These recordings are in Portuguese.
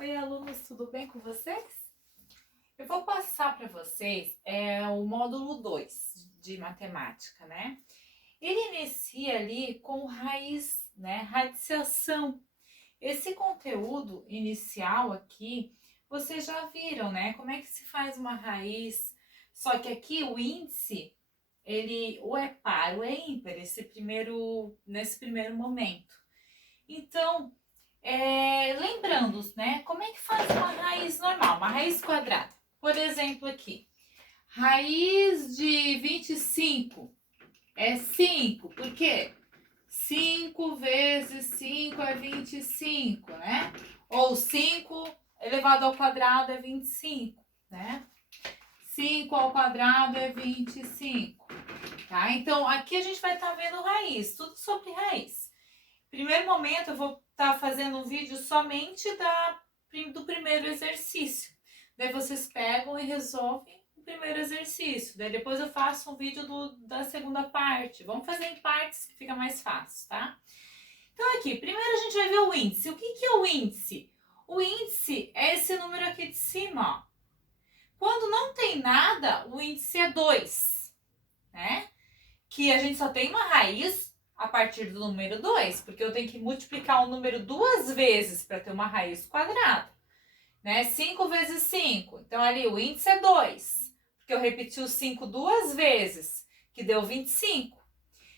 Oi, alunos, tudo bem com vocês? Eu vou passar para vocês o módulo 2 de matemática, né? Ele inicia ali com raiz, né? Radiciação. Esse conteúdo inicial aqui, vocês já viram, né? Como é que se faz uma raiz? Só que aqui o índice, ele ou é par ou é ímpar, nesse primeiro momento. Então, lembrando, né? Como é que faz uma raiz normal, uma raiz quadrada? Por exemplo, aqui, raiz de 25 é 5, por quê? 5 vezes 5 é 25, né? Ou 5 elevado ao quadrado é 25, né? 5 ao quadrado é 25, tá? Então, aqui a gente vai estar vendo raiz, tudo sobre raiz. Primeiro momento, eu vou estar fazendo um vídeo somente do primeiro exercício. Daí vocês pegam e resolvem o primeiro exercício. Daí depois eu faço um vídeo da segunda parte. Vamos fazer em partes que fica mais fácil, tá? Então aqui, primeiro a gente vai ver o índice. O que é o índice? O índice é esse número aqui de cima, ó. Quando não tem nada, o índice é 2, né? Que a gente só tem uma raiz a partir do número 2, porque eu tenho que multiplicar o número 2 vezes para ter uma raiz quadrada, né? 5 vezes 5, então ali o índice é 2, porque eu repeti o 5 duas vezes, que deu 25.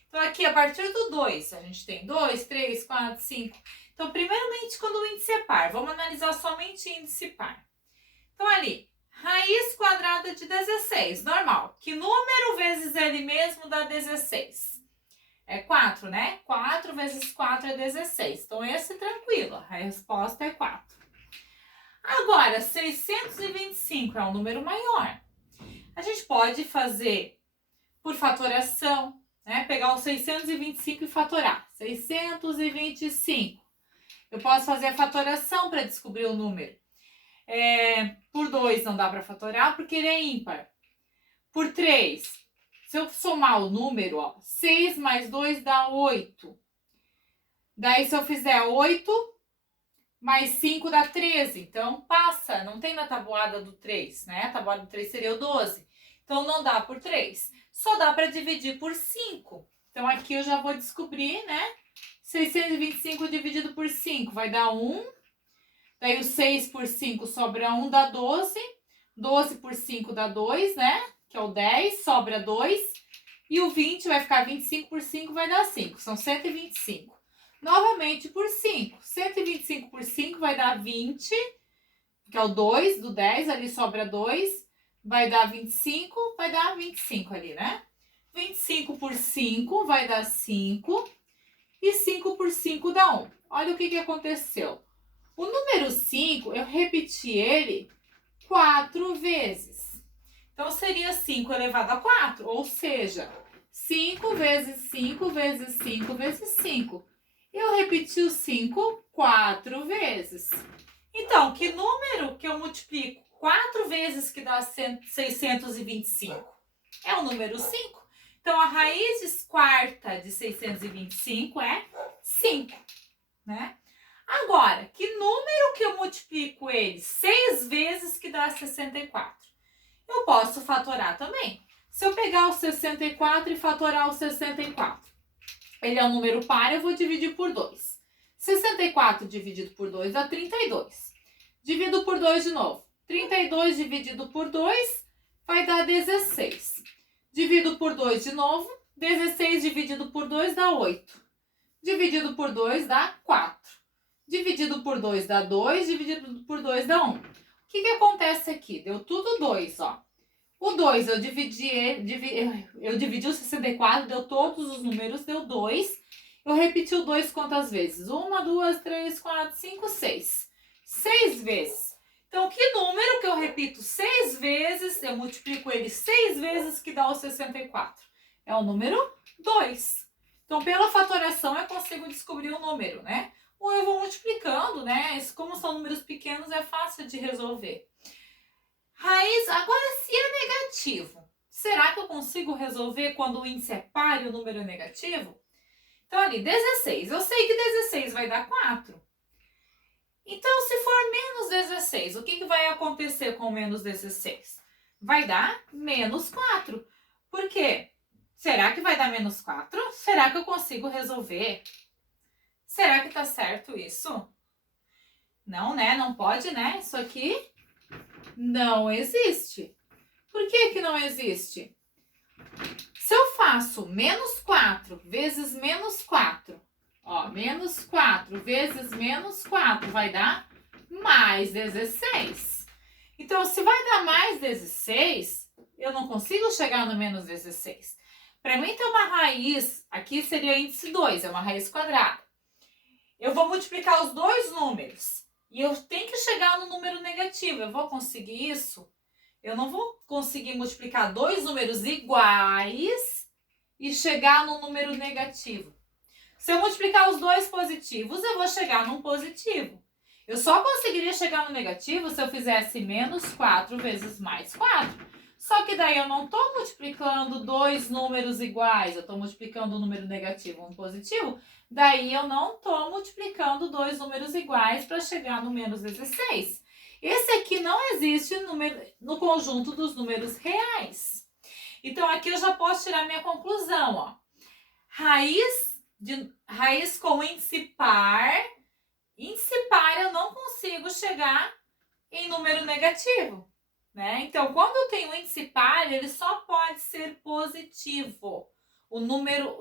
Então aqui, a partir do 2, a gente tem 2, 3, 4, 5. Então, primeiramente, quando o índice é par, vamos analisar somente índice par. Então ali, raiz quadrada de 16, normal. Que número vezes ele mesmo dá 16? É 4, né? 4 vezes 4 é 16. Então, esse é tranquilo. A resposta é 4. Agora, 625 é um número maior. A gente pode fazer por fatoração, né? Pegar o 625 e fatorar. 625. Eu posso fazer a fatoração para descobrir o número. Por 2 não dá para fatorar porque ele é ímpar. Por 3, se eu somar o número, ó, 6 mais 2 dá 8. Daí, se eu fizer 8 mais 5 dá 13. Então, passa, não tem na tabuada do 3, né? A tabuada do 3 seria o 12. Então, não dá por 3. Só dá para dividir por 5. Então, aqui eu já vou descobrir, né? 625 dividido por 5 vai dar 1. Daí, o 6 por 5 sobra 1, dá 12. 12 por 5 dá 2, né? Que é o 10, sobra 2. E o 20 vai ficar 25 por 5, vai dar 5. São 125. Novamente por 5. 125 por 5 vai dar 20, que é o 2 do 10, ali sobra 2. Vai dar 25, vai dar 25 ali, né? 25 por 5 vai dar 5. E 5 por 5 dá 1. Olha o que aconteceu. O número 5, eu repeti ele 4 vezes. Então, seria 5 elevado a 4, ou seja, 5 vezes 5 vezes 5 vezes 5. Eu repeti o 5 4 vezes. Então, que número que eu multiplico 4 vezes que dá 625? É o número 5. Então, a raiz quarta de 625 é 5, né? Agora, que número que eu multiplico ele 6 vezes que dá 64? Eu posso fatorar também. Se eu pegar o 64 e fatorar o 64, ele é um número par, eu vou dividir por 2. 64 dividido por 2 dá 32. Divido por 2 de novo. 32 dividido por 2 vai dar 16. Divido por 2 de novo. 16 dividido por 2 dá 8. Dividido por 2 dá 4. Dividido por 2 dá 2, dividido por 2 dá 1. O que acontece aqui? Deu tudo 2, ó. O 2 eu dividi o 64, deu todos os números, deu 2. Eu repeti o 2 quantas vezes? 1, 2, 3, 4, 5, 6. 6 vezes. Então, que número que eu repito 6 vezes, eu multiplico ele 6 vezes que dá o 64? É o número 2. Então, pela fatoração, eu consigo descobrir o número, né? Ou eu vou multiplicando, né? Como são números pequenos, é fácil de resolver. Raiz, agora se é negativo, será que eu consigo resolver quando o índice é par e o número é negativo? Então, ali, 16. Eu sei que 16 vai dar 4. Então, se for menos 16, o que vai acontecer com menos 16? Vai dar menos 4. Por quê? Será que vai dar menos 4? Será que eu consigo resolver? Será que tá certo isso? Não, né? Não pode, né? Isso aqui não existe. Por que que não existe? Se eu faço menos 4 vezes menos 4, ó, menos 4 vezes menos 4 vai dar mais 16. Então, se vai dar mais 16, eu não consigo chegar no menos 16. Para mim ter uma raiz, aqui seria índice 2, é uma raiz quadrada. Eu vou multiplicar os dois números e eu tenho que chegar no número negativo. Eu vou conseguir isso? Eu não vou conseguir multiplicar dois números iguais e chegar no número negativo. Se eu multiplicar os dois positivos, eu vou chegar num positivo. Eu só conseguiria chegar no negativo se eu fizesse menos 4 vezes mais 4. Só que daí eu não estou multiplicando dois números iguais, eu estou multiplicando um número negativo e um positivo. Daí eu não estou multiplicando dois números iguais para chegar no menos 16. Esse aqui não existe no conjunto dos números reais. Então, aqui eu já posso tirar minha conclusão, ó. Raiz com índice par eu não consigo chegar em número negativo, né? Então, quando eu tenho índice par, ele só pode ser positivo. O número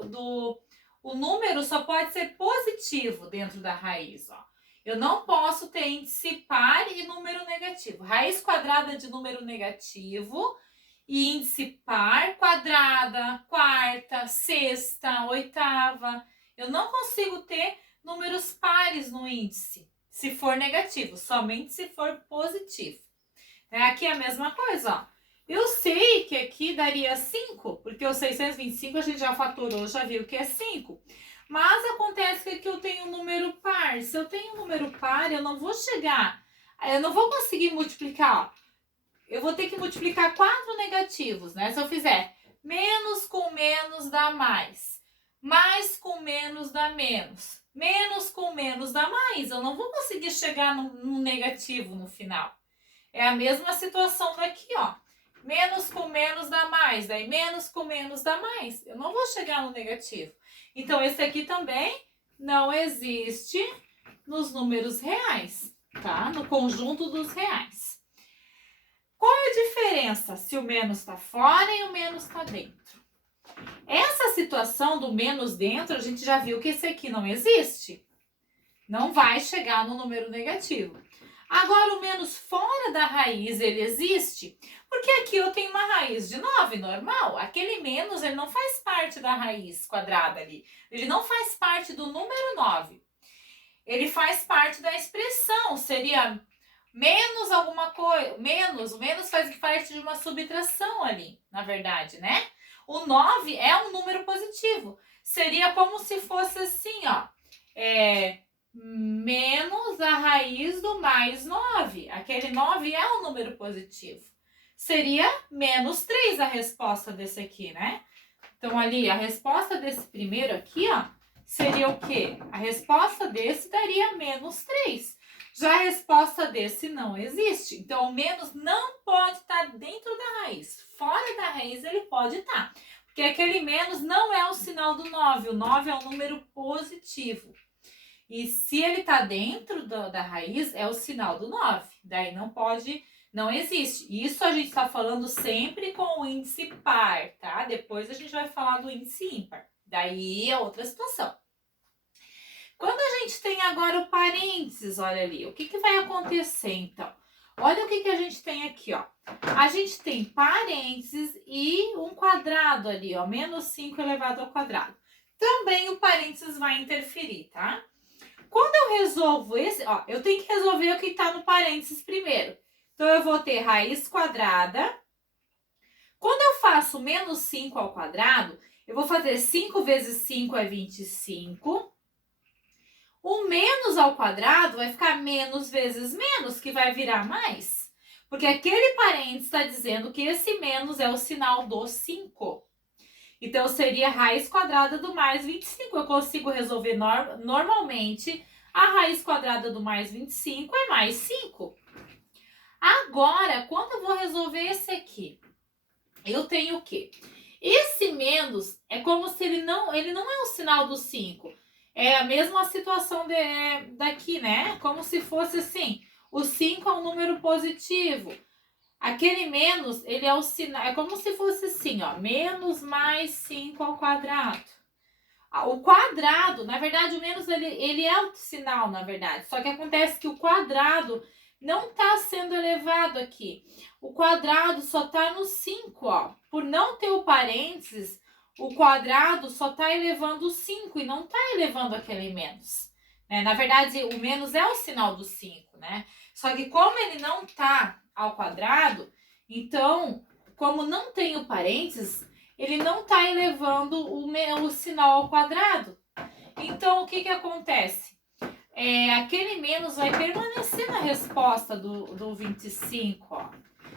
só pode ser positivo dentro da raiz, ó. Eu não posso ter índice par e número negativo. Raiz quadrada de número negativo e índice par, quadrada, quarta, sexta, oitava. Eu não consigo ter números pares no índice, se for negativo, somente se for positivo. Aqui é a mesma coisa, ó. Eu sei que aqui daria 5, porque o 625 a gente já fatorou, já viu que é 5. Mas acontece que aqui eu tenho um número par. Se eu tenho um número par, eu não vou conseguir multiplicar, ó. Eu vou ter que multiplicar 4 negativos, né? Se eu fizer menos com menos dá mais, mais com menos dá menos, menos com menos dá mais. Eu não vou conseguir chegar no negativo no final. É a mesma situação daqui, ó. Menos com menos dá mais, daí menos com menos dá mais. Eu não vou chegar no negativo. Então, esse aqui também não existe nos números reais, tá? No conjunto dos reais. Qual é a diferença se o menos está fora e o menos está dentro? Essa situação do menos dentro, a gente já viu que esse aqui não existe. Não vai chegar no número negativo. Agora, o menos fora da raiz, ele existe, porque aqui eu tenho uma raiz de 9 normal. Aquele menos, ele não faz parte da raiz quadrada ali. Ele não faz parte do número 9. Ele faz parte da expressão, seria menos alguma coisa, o menos faz parte de uma subtração ali, na verdade, né? O 9 é um número positivo. Seria como se fosse assim, ó, menos a raiz do mais 9. Aquele 9 é um número positivo. Seria menos 3 a resposta desse aqui, né? Então, ali, a resposta desse primeiro aqui, ó, seria o quê? A resposta desse daria menos 3. Já a resposta desse não existe. Então, o menos não pode estar dentro da raiz. Fora da raiz, ele pode estar. Porque aquele menos não é o sinal do 9. O 9 é um número positivo. E se ele está dentro da raiz, é o sinal do 9. Daí não pode, não existe. Isso a gente está falando sempre com o índice par, tá? Depois a gente vai falar do índice ímpar. Daí é outra situação. Quando a gente tem agora o parênteses, olha ali, o que vai acontecer então? Olha o que a gente tem aqui, ó. A gente tem parênteses e um quadrado ali, ó, menos 5 elevado ao quadrado. Também o parênteses vai interferir, tá? Quando eu resolvo esse, ó, eu tenho que resolver o que está no parênteses primeiro. Então, eu vou ter raiz quadrada. Quando eu faço menos 5 ao quadrado, eu vou fazer 5 vezes 5 é 25. O menos ao quadrado vai ficar menos vezes menos, que vai virar mais. Porque aquele parênteses está dizendo que esse menos é o sinal do 5. Então, seria raiz quadrada do mais 25. Eu consigo resolver normalmente A raiz quadrada do mais 25 é mais 5. Agora, quando eu vou resolver esse aqui, eu tenho o quê? Esse menos é como se ele não é o sinal do 5. É a mesma situação daqui, né? Como se fosse assim, o 5 é um número positivo. Aquele menos, ele é o sinal, é como se fosse assim, ó, menos mais 5 ao quadrado. O quadrado, na verdade, o menos ele é o sinal, na verdade. Só que acontece que o quadrado não está sendo elevado aqui. O quadrado só está no 5, ó. Por não ter o parênteses, o quadrado só está elevando o 5 e não está elevando aquele menos. Né? Na verdade, o menos é o sinal do 5, né? Só que como ele não está ao quadrado, então, como não tem o parênteses, ele não está elevando o sinal ao quadrado. Então, o que acontece? Aquele menos vai permanecer na resposta do 25, ó.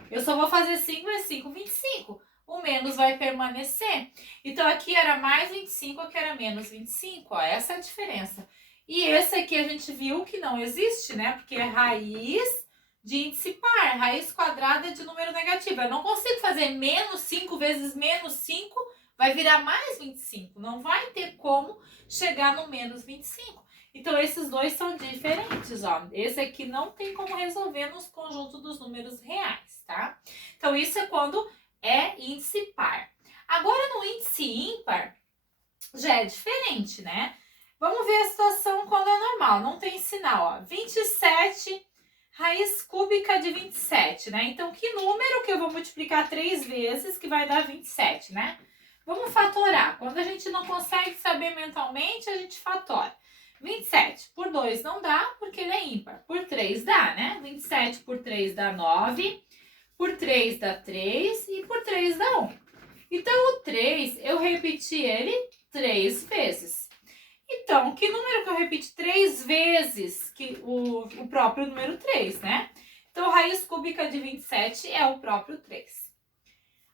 Eu só vou fazer 5 vezes 5, 25. O menos vai permanecer. Então, aqui era mais 25, aqui era menos 25, ó. Essa é a diferença. E esse aqui a gente viu que não existe, né? Porque é raiz de índice par, raiz quadrada de número negativo. Eu não consigo fazer menos 5 vezes menos 5, vai virar mais 25. Não vai ter como chegar no menos 25. Então, esses dois são diferentes, ó. Esse aqui não tem como resolver nos conjuntos dos números reais, tá? Então, isso é quando é índice par. Agora, no índice ímpar, já é diferente, né? Vamos ver a situação quando é normal, não tem sinal, ó. 27 raiz cúbica de 27, né? Então, que número que eu vou multiplicar 3 vezes que vai dar 27, né? Vamos fatorar. Quando a gente não consegue saber mentalmente, a gente fatora. 27 por 2 não dá, porque ele é ímpar. Por 3 dá, né? 27 por 3 dá 9, por 3 dá 3 e por 3 dá 1. Então, o 3, eu repeti ele 3 vezes. Então, que número que eu repito 3 vezes que o próprio número 3, né? Então, raiz cúbica de 27 é o próprio 3.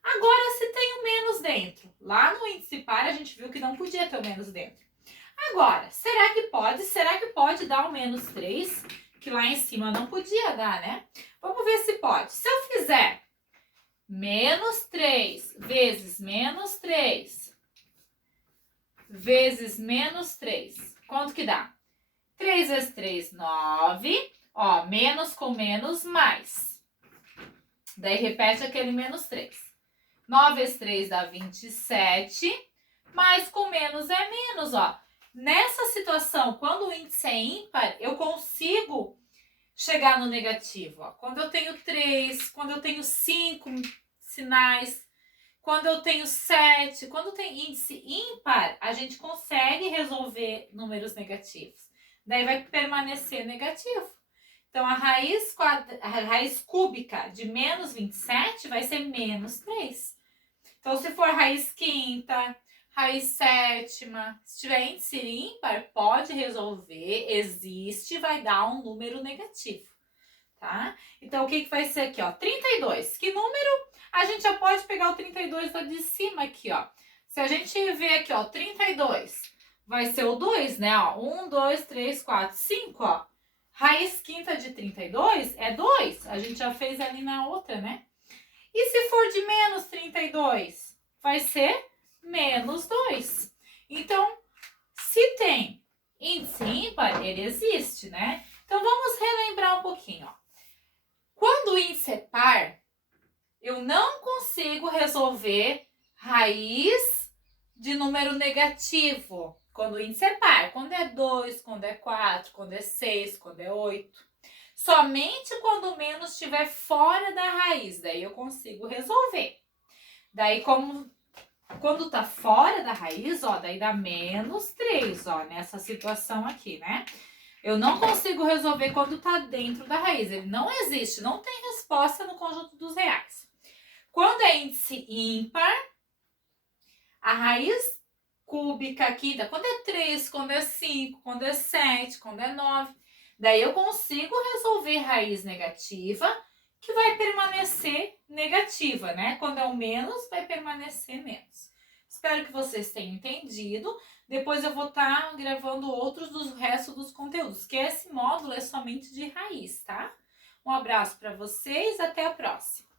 Agora, se tem o menos dentro. Lá no índice par, a gente viu que não podia ter o menos dentro. Agora, será que pode? Será que pode dar o menos 3? Que lá em cima não podia dar, né? Vamos ver se pode. Se eu fizer menos 3 vezes menos 3 vezes menos 3, quanto que dá? 3 vezes 3, 9. Ó, menos com menos, mais. Daí repete aquele menos 3. 9 vezes 3 dá 27. Mais com menos é menos, ó. Nessa situação, quando o índice é ímpar, eu consigo chegar no negativo. Ó. Quando eu tenho 3, quando eu tenho 5 sinais, quando eu tenho 7, quando tem índice ímpar, a gente consegue resolver números negativos. Daí vai permanecer negativo. Então, a raiz cúbica de menos 27 vai ser menos 3. Então, se for raiz quinta, raiz sétima, se tiver índice ímpar, pode resolver, existe, vai dar um número negativo, tá? Então, o que vai ser aqui, ó? 32. Que número? A gente já pode pegar o 32 lá de cima aqui, ó. Se a gente ver aqui, ó, 32, vai ser o 2, né? Ó, 1, 2, 3, 4, 5, ó. Raiz quinta de 32 é 2. A gente já fez ali na outra, né? E se for de menos 32, vai ser menos 2. Então, se tem índice ímpar, ele existe, né? Então, vamos relembrar um pouquinho, ó. Quando o índice é par, eu não consigo resolver raiz de número negativo. Quando o índice é par, quando é 2, quando é 4, quando é 6, quando é 8. Somente quando o menos estiver fora da raiz, daí eu consigo resolver. Daí, quando tá fora da raiz, ó, daí dá menos 3, ó, nessa situação aqui, né? Eu não consigo resolver quando tá dentro da raiz. Ele não existe, não tem resposta no conjunto dos reais. Quando é índice ímpar, a raiz cúbica aqui, quando é 3, quando é 5, quando é 7, quando é 9, daí eu consigo resolver raiz negativa, que vai permanecer negativa, né? Quando é o menos, vai permanecer menos. Espero que vocês tenham entendido. Depois eu vou estar gravando outros dos restos dos conteúdos, que esse módulo é somente de raiz, tá? Um abraço para vocês, até a próxima!